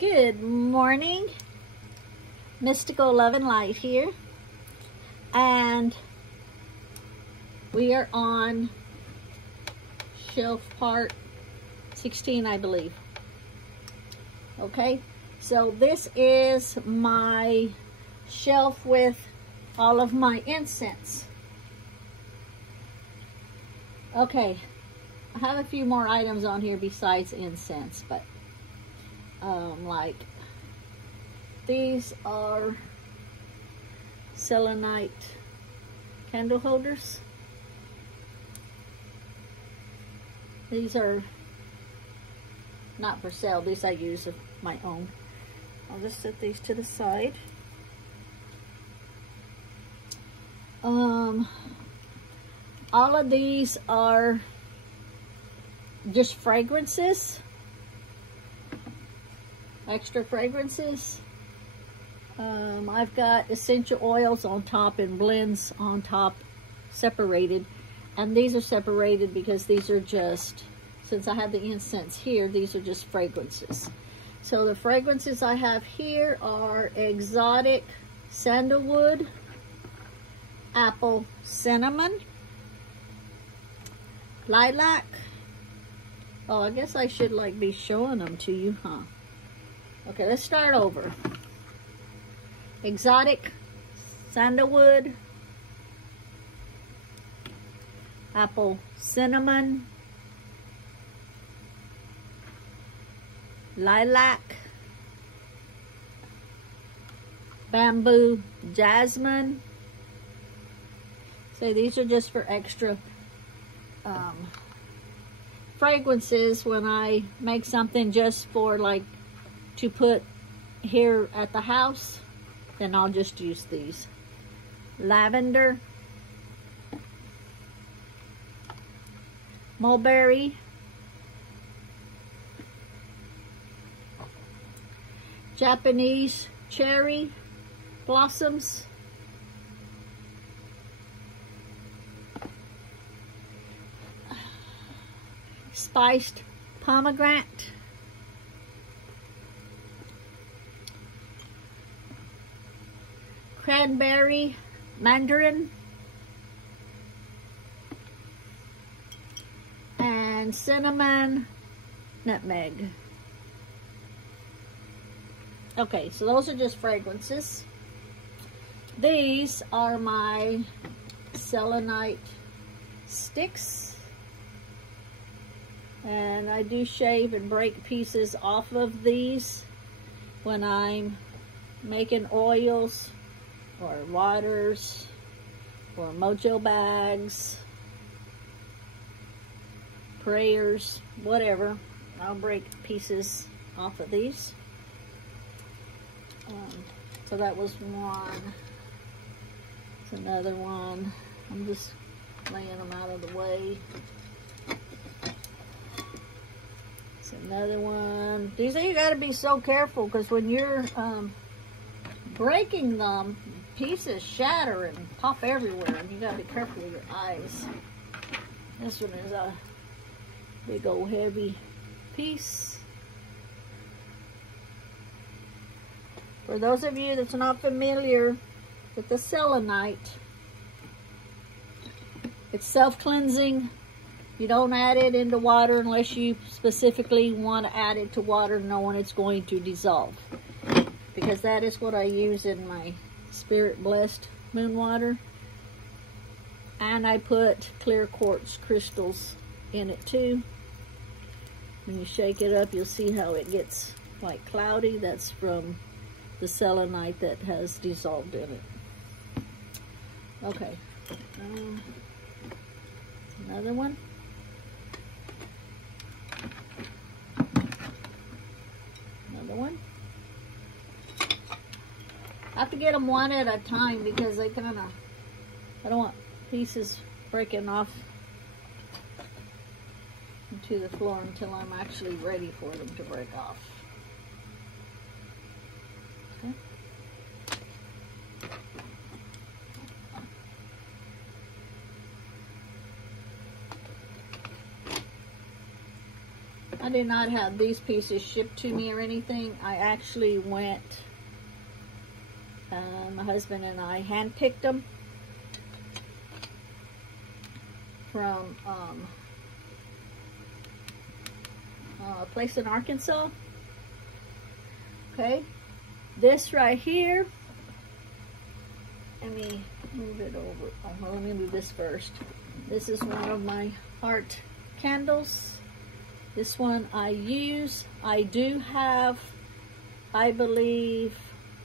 Good morning, Mystical Love and Light here, and we are on shelf part 16, I believe. Okay, so this is my shelf with all of my incense. Okay, I have a few more items on here besides incense, but like these are selenite candle holders. These are not for sale, these I use of my own. I'll just set these to the side. All of these are just fragrances, extra fragrances. I've got essential oils on top and blends on top separated, and these are separated because these are just, since I have the incense here, these are just fragrances. So the fragrances I have here are exotic sandalwood, apple cinnamon, lilac. Oh, I guess I should like be showing them to you, huh? Okay, let's start over. Exotic sandalwood, apple cinnamon, lilac, bamboo jasmine. So these are just for extra fragrances when I make something just for like to put here at the house, then I'll just use these. Lavender, mulberry, Japanese cherry blossoms, spiced pomegranate, cranberry mandarin, and cinnamon nutmeg. Okay, so those are just fragrances. These are my selenite sticks, and I do shave and break pieces off of these when I'm making oils or waters or mojo bags, prayers, whatever. I'll break pieces off of these. So that was one. It's another one. I'm just laying them out of the way. It's another one. These are, you got to be so careful because when you're breaking them, pieces shatter and pop everywhere, and you got to be careful with your eyes. This one is a big old heavy piece. For those of you that's not familiar with the selenite, it's self-cleansing. You don't add it into water unless you specifically want to add it to water knowing it's going to dissolve. Because that is what I use in my Spirit Blessed Moon Water. And I put clear quartz crystals in it too. When you shake it up, you'll see how it gets like cloudy. That's from the selenite that has dissolved in it. Okay. Another one. Another one. I have to get them one at a time because they kind of, I don't want pieces breaking off into the floor until I'm actually ready for them to break off. Okay. I did not have these pieces shipped to me or anything. I actually went, my husband and I handpicked them from a place in Arkansas. Okay, this right here, let me move it over. Oh, well, let me move this first. This is one of my heart candles. This one I use. I do have, I believe,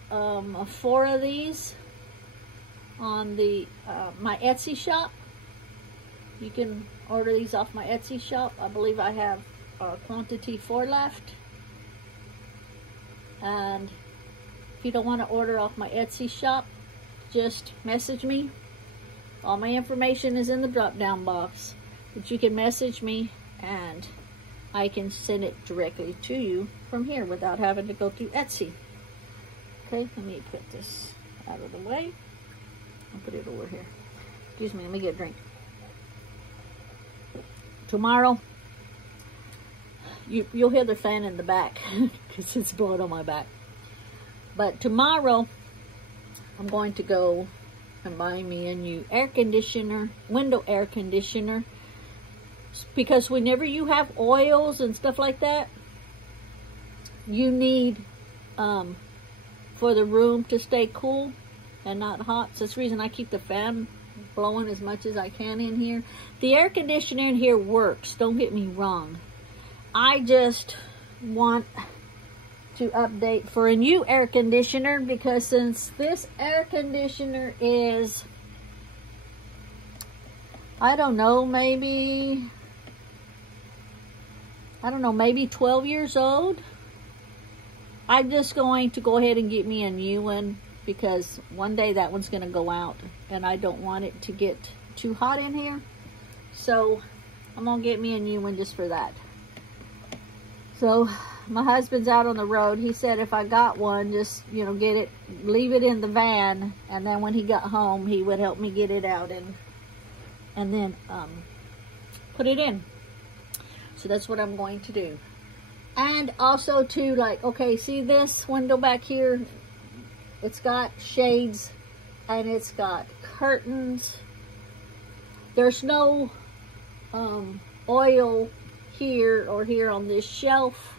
4 of these on the my Etsy shop. You can order these off my Etsy shop. I believe I have quantity 4 left. And if you don't want to order off my Etsy shop, just message me. All my information is in the drop down box, but you can message me and I can send it directly to you from here without having to go through Etsy. Okay, let me put this out of the way. I'll put it over here. Excuse me, let me get a drink. Tomorrow, you'll hear the fan in the back because it's blowing on my back. But tomorrow, I'm going to go and buy me a new air conditioner, window air conditioner. Because whenever you have oils and stuff like that, you need for the room to stay cool and not hot. So that's the reason I keep the fan blowing as much as I can in here. The air conditioner in here works, don't get me wrong. I just want to update for a new air conditioner, because since this air conditioner is, I don't know, maybe 12 years old, I'm just going to go ahead and get me a new one, because one day that one's going to go out and I don't want it to get too hot in here. So I'm going to get me a new one just for that. So my husband's out on the road. He said if I got one, just, you know, get it, leave it in the van, and then when he got home, he would help me get it out and then put it in. So that's what I'm going to do. And also too, like, okay, see this window back here? It's got shades and it's got curtains. There's no oil here or here on this shelf.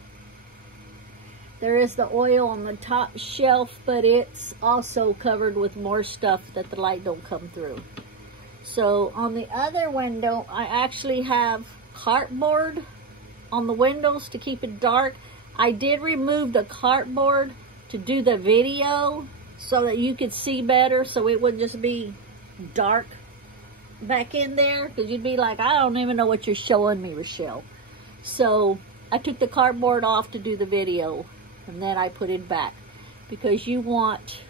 There is the oil on the top shelf, but it's also covered with more stuff that the light don't come through. So on the other window, I actually have cardboard on the windows to keep it dark. I did remove the cardboard to do the video so that you could see better, so it would just be dark back in there, because you'd be like, I don't even know what you're showing me, Racheale. So I took the cardboard off to do the video, and then I put it back, because you want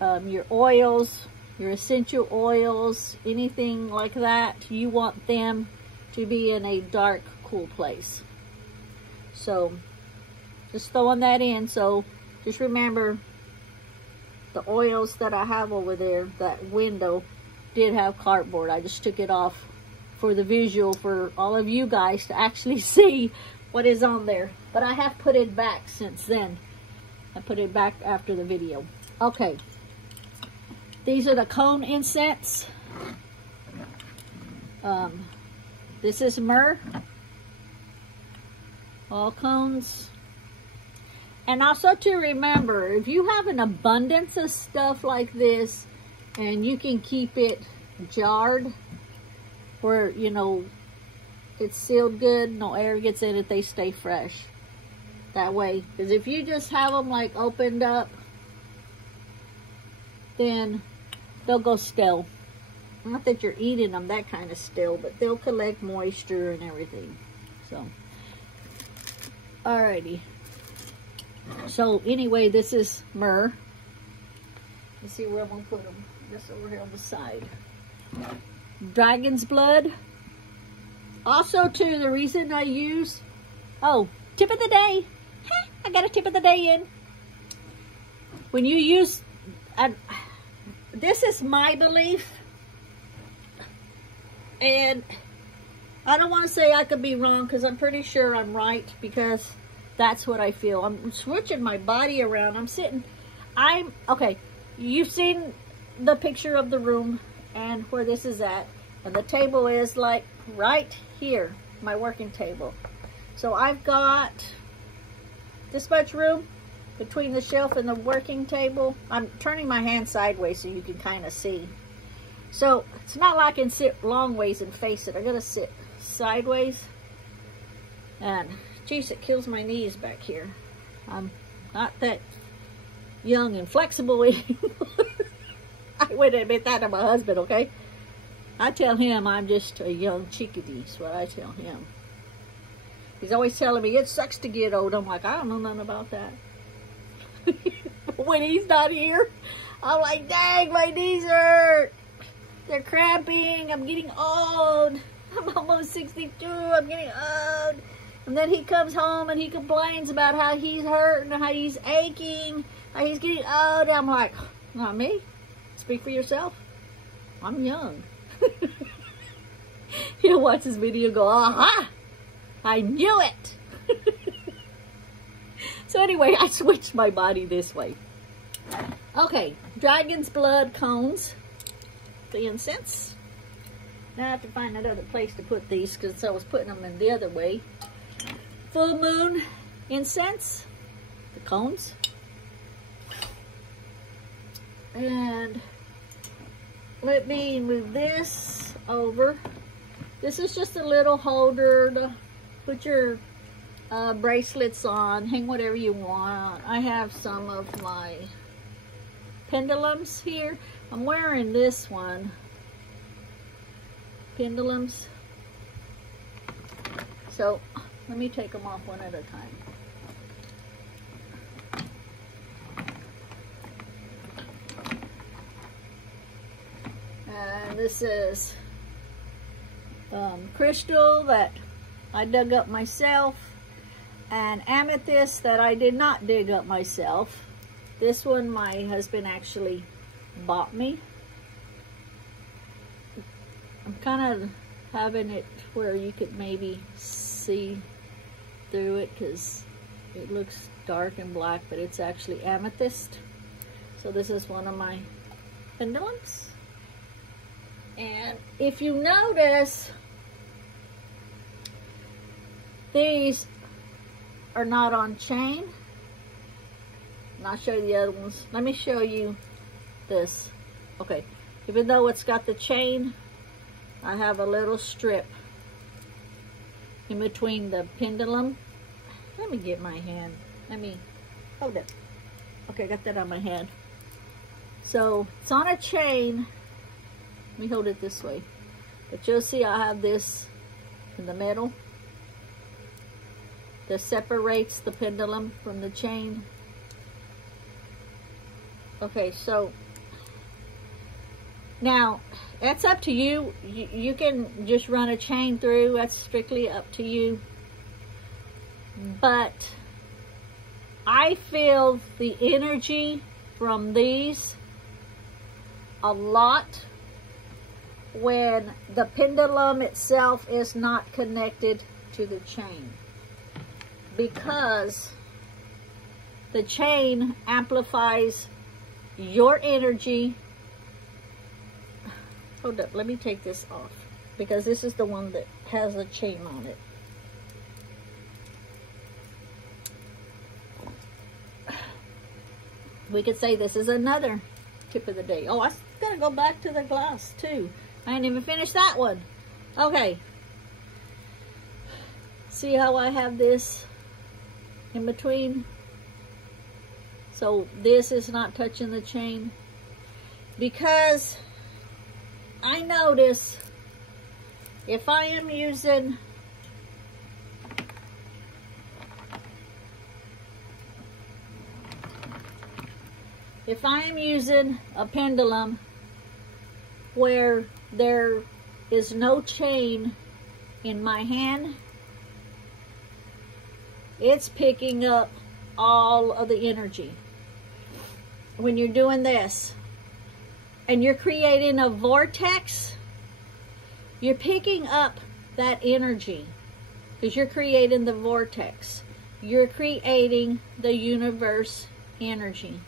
your oils, your essential oils, anything like that, you want them to be in a dark, cool place. So just throwing that in. So just remember, the oils that I have over there, that window did have cardboard. I just took it off for the visual, for all of you guys to actually see what is on there. But I have put it back since then. I put it back after the video. Okay, these are the cone incense. This is myrrh, all cones. And also to remember, if you have an abundance of stuff like this and you can keep it jarred where, you know, it's sealed good, no air gets in it, they stay fresh that way. Because if you just have them like opened up, then they'll go stale. Not that you're eating them that kind of stale, but they'll collect moisture and everything. So, alrighty. So anyway, this is myrrh. Let's see where I'm gonna put them. Just over here on the side. Dragon's blood. Also, too, the reason I use, tip of the day. I got a tip of the day in. When you use, this is my belief, and I don't want to say I could be wrong, because I'm pretty sure I'm right, because that's what I feel. I'm switching my body around. I'm sitting, okay, you've seen the picture of the room and where this is at. And the table is like right here, my working table. So I've got this much room between the shelf and the working table. I'm turning my hand sideways so you can kind of see. So it's not like I can sit long ways and face it. I gotta sit sideways. And geez, it kills my knees back here. I'm not that young and flexible anymore. I wouldn't admit that to my husband, okay? I tell him I'm just a young chickadee, is what I tell him. He's always telling me, it sucks to get old. I'm like, I don't know nothing about that. When he's not here, I'm like, dang, my knees hurt. They're cramping. I'm getting old. I'm almost 62. I'm getting old. And then he comes home and he complains about how he's hurt and how he's aching, how he's getting old. I'm like, not me. Speak for yourself. I'm young. He'll watch this video and go, aha, I knew it. So anyway, I switched my body this way. Okay, dragon's blood cones, the incense. Now I have to find another place to put these, because I was putting them in the other way. Full moon incense, the cones. And let me move this over. This is just a little holder to put your bracelets on, hang whatever you want. I have some of my pendulums here. I'm wearing this one. Pendulums. So let me take them off one at a time. And this is crystal that I dug up myself, and amethyst that I did not dig up myself. This one my husband actually bought me. I'm kind of having it where you could maybe see through it, because it looks dark and black, but it's actually amethyst. So this is one of my pendulums. And if you notice, these are not on chain. And I'll show you the other ones. Let me show you this. Okay, even though it's got the chain, I have a little strip in between the pendulum. Let me get my hand. Let me hold it. Okay, I got that on my hand. So it's on a chain. Let me hold it this way. But you'll see I have this in the middle. That separates the pendulum from the chain. Okay, so now that's up to you. You can just run a chain through. That's strictly up to you. But I feel the energy from these a lot when the pendulum itself is not connected to the chain, because the chain amplifies your energy. Hold up, let me take this off, because this is the one that has a chain on it. We could say this is another tip of the day. Oh, I gotta go back to the glass too. I ain't even finished that one. Okay. See how I have this in between? So this is not touching the chain. Because I notice if I am using a pendulum where there is no chain in my hand, it's picking up all of the energy. When you're doing this and you're creating a vortex, you're picking up that energy, because you're creating the vortex. You're creating the universe energy,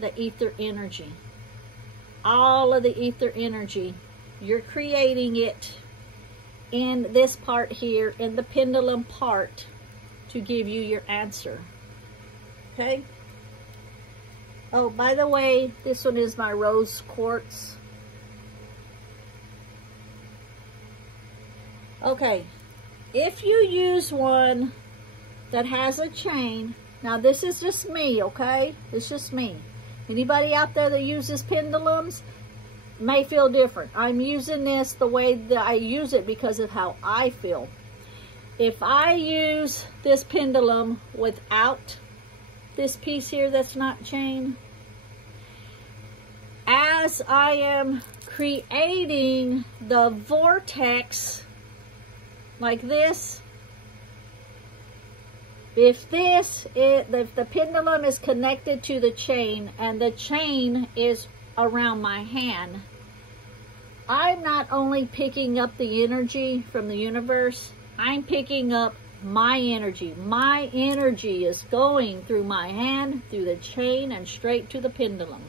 the ether energy. All of the ether energy, you're creating it in this part here, in the pendulum part, to give you your answer. Okay? Oh, by the way, this one is my rose quartz. Okay, if you use one that has a chain, now this is just me, okay? It's just me. Anybody out there that uses pendulums may feel different. I'm using this the way that I use it because of how I feel. If I use this pendulum without this piece here that's not chain, as I am creating the vortex like this, if the pendulum is connected to the chain and the chain is around my hand, I'm not only picking up the energy from the universe, I'm picking up my energy. My energy is going through my hand, through the chain, and straight to the pendulum.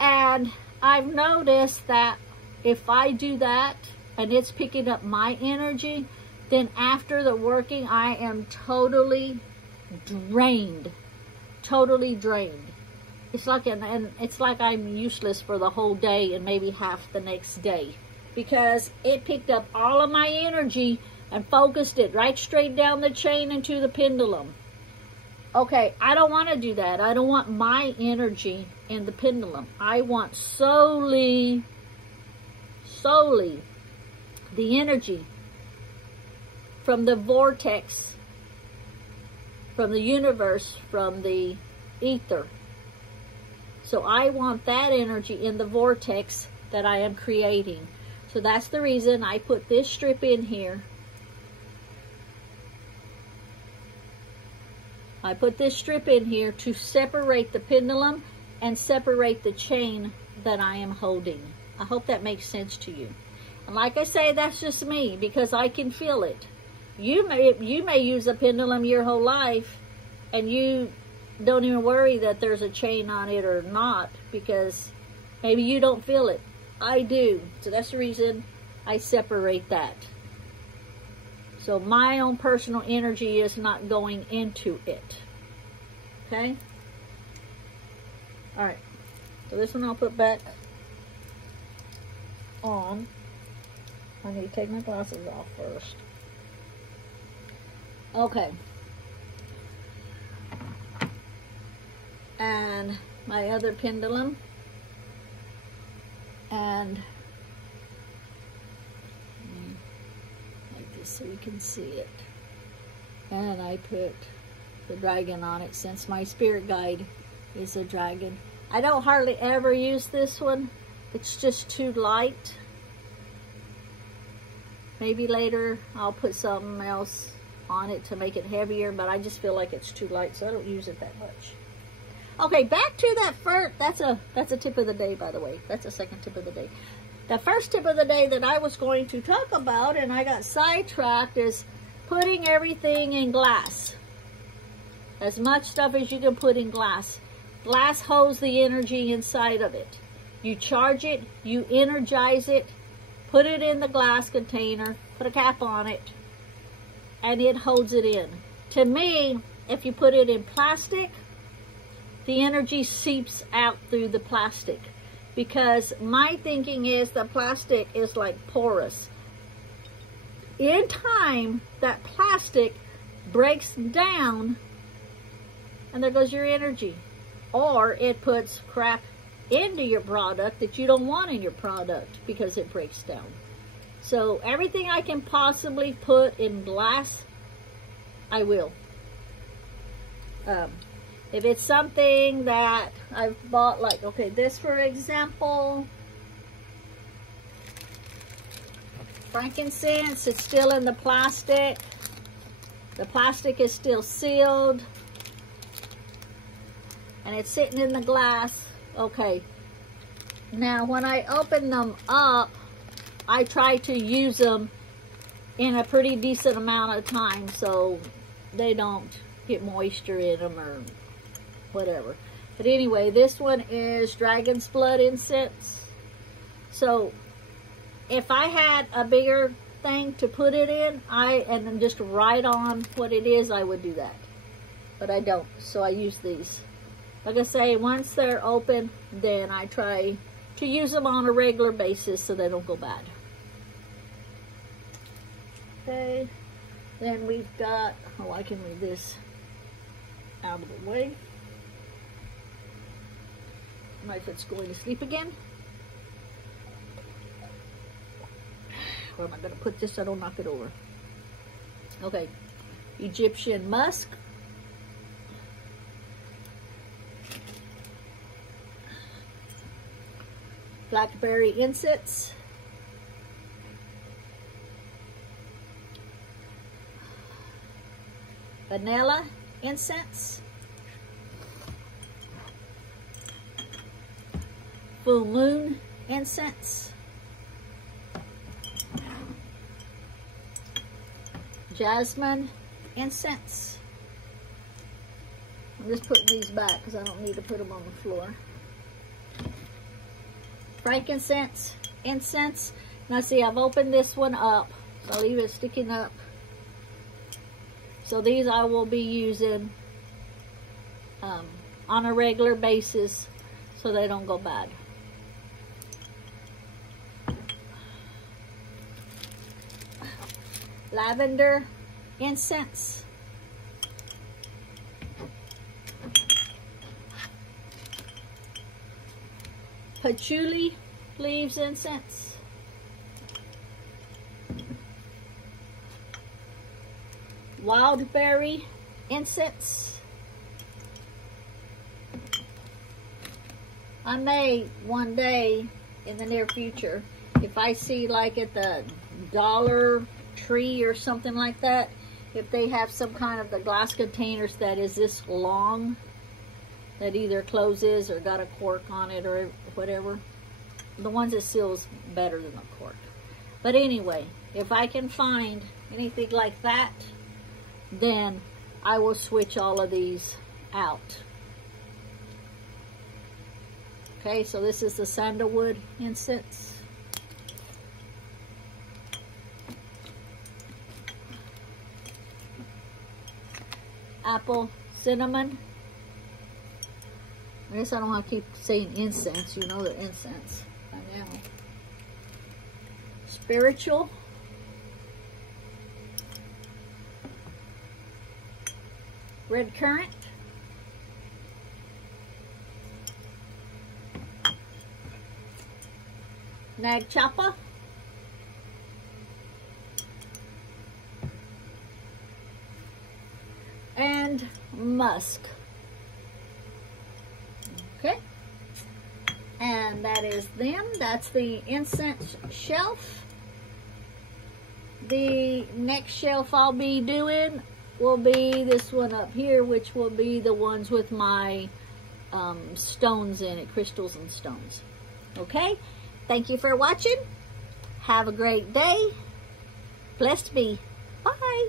And I've noticed that if I do that and it's picking up my energy, then after the working, I am totally drained. Totally drained. It's like it's like I'm useless for the whole day and maybe half the next day, because it picked up all of my energy and focused it right straight down the chain into the pendulum. Okay, I don't want to do that. I don't want my energy in the pendulum. I want solely the energy from the vortex, from the universe, from the ether. So I want that energy in the vortex that I am creating. So that's the reason I put this strip in here. I put this strip in here to separate the pendulum and separate the chain that I am holding. I hope that makes sense to you. And like I say, that's just me, because I can feel it. You may use a pendulum your whole life and you don't even worry that there's a chain on it or not, because maybe you don't feel it. I do. So that's the reason I separate that. So my own personal energy is not going into it. Okay? Alright. So this one I'll put back on. I need to take my glasses off first. Okay. And my other pendulum. And like this so you can see it. And I put the dragon on it, since my spirit guide is a dragon. I don't hardly ever use this one. It's just too light. Maybe later I'll put something else on it to make it heavier, but I just feel like it's too light, so I don't use it that much. Okay, back to that first. That's a tip of the day, by the way. That's a second tip of the day. The first tip of the day that I was going to talk about, and I got sidetracked, is putting everything in glass. As much stuff as you can put in glass. Glass holds the energy inside of it. You charge it, you energize it, put it in the glass container, put a cap on it, and it holds it in. To me, if you put it in plastic, the energy seeps out through the plastic, because my thinking is the plastic is like porous. In time, that plastic breaks down and there goes your energy. Or it puts crap into your product that you don't want in your product because it breaks down. So everything I can possibly put in glass, I will. If it's something that I've bought, like, okay, this for example, frankincense, it's still in the plastic. The plastic is still sealed. And it's sitting in the glass. Okay. Now, when I open them up, I try to use them in a pretty decent amount of time so they don't get moisture in them or whatever. But anyway, this one is Dragon's Blood Incense. So if I had a bigger thing to put it in, and then just write on what it is, I would do that. But I don't, so I use these. Like I say, once they're open, then I try to use them on a regular basis so they don't go bad. Okay, then we've got, oh, I can move this out of the way. I don't know if it's going to sleep again. Where am I going to put this so I don't knock it over? Okay, Egyptian musk. Blackberry incense. Vanilla incense. Full moon incense. Jasmine incense. I'm just putting these back because I don't need to put them on the floor. Frankincense incense. Now see, I've opened this one up, so I'll leave it sticking up. So these I will be using on a regular basis so they don't go bad. Lavender incense. Patchouli leaves incense. Wildberry incense. I may one day in the near future, if I see like at the Dollar Tree or something like that, if they have some kind of the glass containers that is this long, that either closes or got a cork on it or whatever, the ones that seals better than the cork. But anyway, if I can find anything like that, then I will switch all of these out. Okay, so this is the sandalwood incense. Apple cinnamon. I guess I don't want to keep saying incense. You know they're incense by now. Spiritual. Red currant. Nag Chappa. And musk. Okay. And that is them. That's the incense shelf. The next shelf I'll be doing will be this one up here, which will be the ones with my stones in it, crystals and stones. Okay? Thank you for watching. Have a great day. Blessed be. Bye.